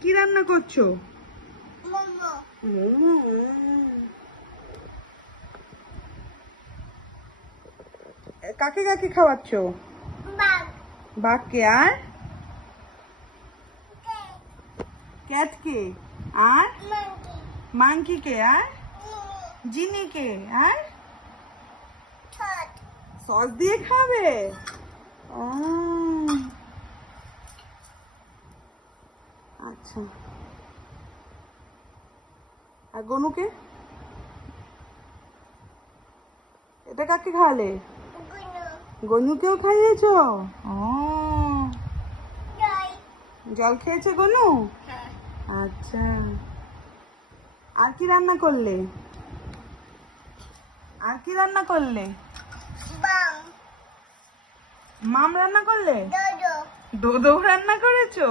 কি রান্না করছো? মোমো। মোমো। কাকে কাকে খাওয়াচ্ছো? বাঘ। বাঘকে আর ক্যাটকে আর মাংকি। মাংকিকে আর মিমি। জিনিকে আর ঠোঁট। সস দিয়ে খাবে? ও আচ্ছা। আর গনুকে? এটা কাকে খাওয়ালে? গুনু। গনুকেও খাইয়েছো? ও দই। জল খেয়েছে গনু? হ্যাঁ। আচ্ছা। আর কি রান্না করলে? আর কি রান্না করলে? বাম। মাম রান্না করলে? দোদো। দোদো রান্না করেছো?